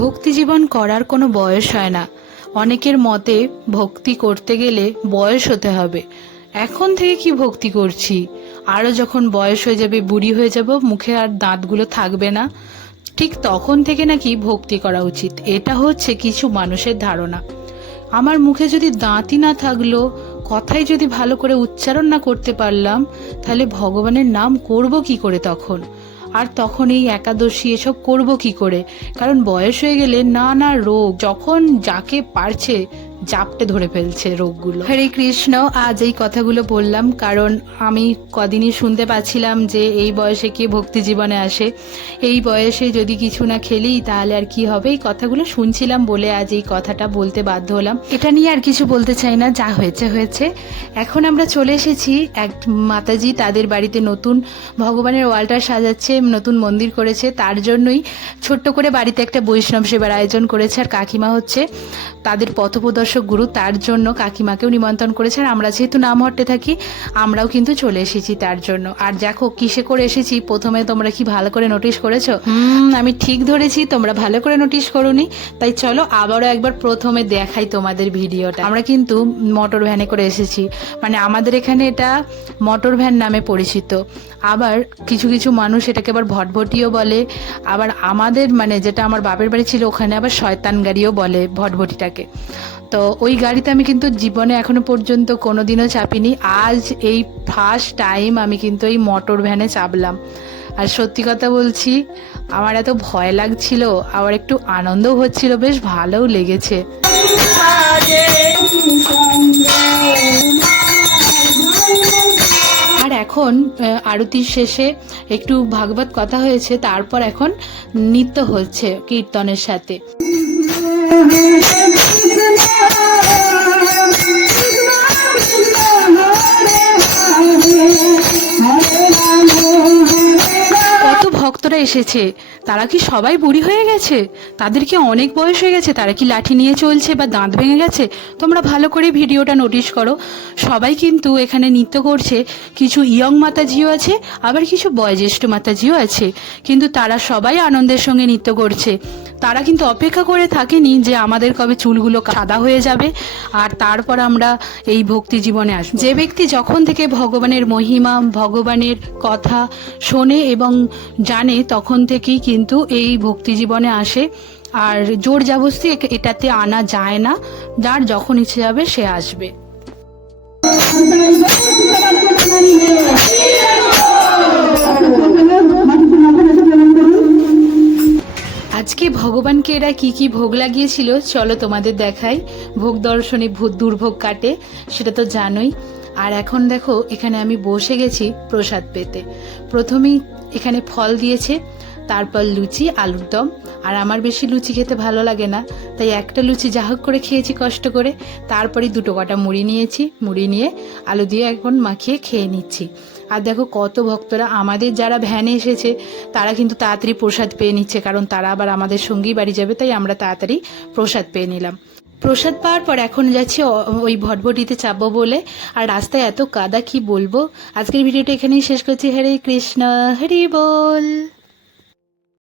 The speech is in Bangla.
ভক্তি জীবন করার কোনো বয়স হয় না। অনেকের মতে ভক্তি করতে গেলে বয়স হতে হবে। এখন থেকে কি ভক্তি করছি, আরও যখন বয়স হয়ে যাবে, বুড়ি হয়ে যাব, মুখে আর দাঁতগুলো থাকবে না, ঠিক তখন থেকে নাকি ভক্তি করা উচিত। এটা হচ্ছে কিছু মানুষের ধারণা। আমার মুখে যদি দাঁতই না থাকলো, কথাই যদি ভালো করে উচ্চারণ না করতে পারলাম, তাহলে ভগবানের নাম করব কি করে তখন? আর তখন এই একাদশী এসব করব কি করে? কারণ বয়স হয়ে গেলে নানা রোগ যখন যাকে পারছে জাপটে ধরে ফেলছে রোগগুলো। হরে কৃষ্ণ। আজ এই কথাগুলো বললাম কারণ আমি কদিনই শুনতে পাচ্ছিলাম যে এই বয়সে কে ভক্তি জীবনে আসে, এই বয়সে যদি কিছু না খেলি তাহলে আর কি হবে। এই কথাগুলো শুনছিলাম বলে আজ এই কথাটা বলতে বাধ্য হলাম। এটা নিয়ে আর কিছু বলতে চাই না, যা হয়েছে হয়েছে। এখন আমরা চলে এসেছি এক মাতাজি, তাদের বাড়িতে নতুন ভগবানের ওয়ালটার সাজাচ্ছে, নতুন মন্দির করেছে, তার জন্যই ছোট্ট করে বাড়িতে একটা বৈষ্ণব সেবার আয়োজন করেছে। আর কাকিমা হচ্ছে তাদের পথপ্রদর্শক গুরু, তার জন্য কাকিমাকেও নিমন্ত্রণ করেছে। আর আমরা যেহেতু নামহট্টে থাকি, আমরাও কিন্তু চলে এসেছি তার জন্য। আর দেখো কিসে করে এসেছি, প্রথমে তোমরা কি ভালো করে নোটিশ করেছো? আমি ঠিক ধরেছি, তোমরা ভালো করে নোটিশ করোনি। তাই চলো আবারও একবার প্রথমে দেখাই তোমাদের ভিডিওটা। আমরা কিন্তু মোটর ভ্যানে করে এসেছি, মানে আমাদের এখানে এটা মোটর ভ্যান নামে পরিচিত। আবার কিছু কিছু মানুষ এটাকে আবার ভটভটিও বলে। আবার আমাদের মানে যেটা আমার বাপের বাড়ি ছিল, ওখানে আবার শয়তান গাড়িও বলে ভটভটিটাকে। তো ওই গাড়িতে আমি কিন্তু জীবনে এখনো পর্যন্ত কোনোদিনও চাপিনি। আজ এই ফার্স্ট টাইম আমি কিন্তু এই মোটর ভ্যানে চাপলাম। আর সত্যি কথা বলছি, আমার এত ভয় লাগছিল, আবার একটু আনন্দও হচ্ছিল, বেশ ভালোও লেগেছে। আর এখন আরতির শেষে একটু ভাগবত কথা হয়েছে, তারপর এখন নৃত্য হচ্ছে কীর্তনের সাথে। কত ভক্তরা এসেছে, তারা কি সবাই বুড়ি হয়ে গেছে? তাদের কি অনেক বয়স হয়ে গেছে? তারা কি লাঠি নিয়ে চলছে বা দাঁত ভেঙে গেছে? তোমরা ভালো করে ভিডিওটা নোটিশ করো। সবাই কিন্তু এখানে নৃত্য করছে। কিছু ইয়ং মাতাজিও আছে, আবার কিছু বয়োজ্যেষ্ঠ মাতাজিও আছে, কিন্তু তারা সবাই আনন্দের সঙ্গে নৃত্য করছে। তারা কিন্তু অপেক্ষা করে থাকেনি যে আমাদের কবে চুলগুলো সাদা হয়ে যাবে আর তারপর আমরা এই ভক্তি জীবনে আসব। যে ব্যক্তি যখন থেকে ভগবানের মহিমা, ভগবানের কথা শোনে এবং জানে, তখন থেকেই কিন্তু এই ভক্তি জীবনে আসে। আর জোর জবরদস্তি এটাতে আনা যায় না, যার যখন ইচ্ছে যাবে সে আসবে। আজকে ভগবানকে এরা কি কি ভোগ লাগিয়েছিল চলো তোমাদের দেখাই। ভোগ দর্শনে দুর্ভোগ কাটে, সেটা তো জানোই। আর এখন দেখো এখানে আমি বসে গেছি প্রসাদ পেতে। প্রথমেই এখানে ফল দিয়েছে, তারপর লুচি, আলুর দম। আর আমার বেশি লুচি খেতে ভালো লাগে না, তাই একটা লুচি যা হোক করে খেয়েছি কষ্ট করে। তারপরে দুটো কটা মুড়ি নিয়েছি, মুড়ি নিয়ে আলু দিয়ে এখন মাখিয়ে খেয়ে নিচ্ছি। আর দেখো কত ভক্তরা, আমাদের যারা ভ্যানে এসেছে তারা কিন্তু তাড়াতাড়ি প্রসাদ পেয়ে নিচ্ছে, কারণ তারা আবার আমাদের সঙ্গেই বাড়ি যাবে, তাই আমরা তাড়াতাড়ি প্রসাদ পেয়ে নিলাম। প্রসাদ পাওয়ার পর এখন যাচ্ছি ওই ভটভটিতে চাপবো বলে। আর রাস্তায় এত কাদা কি বলবো। আজকের ভিডিওটা এখানেই শেষ করছি। হরে কৃষ্ণ, হরি বল।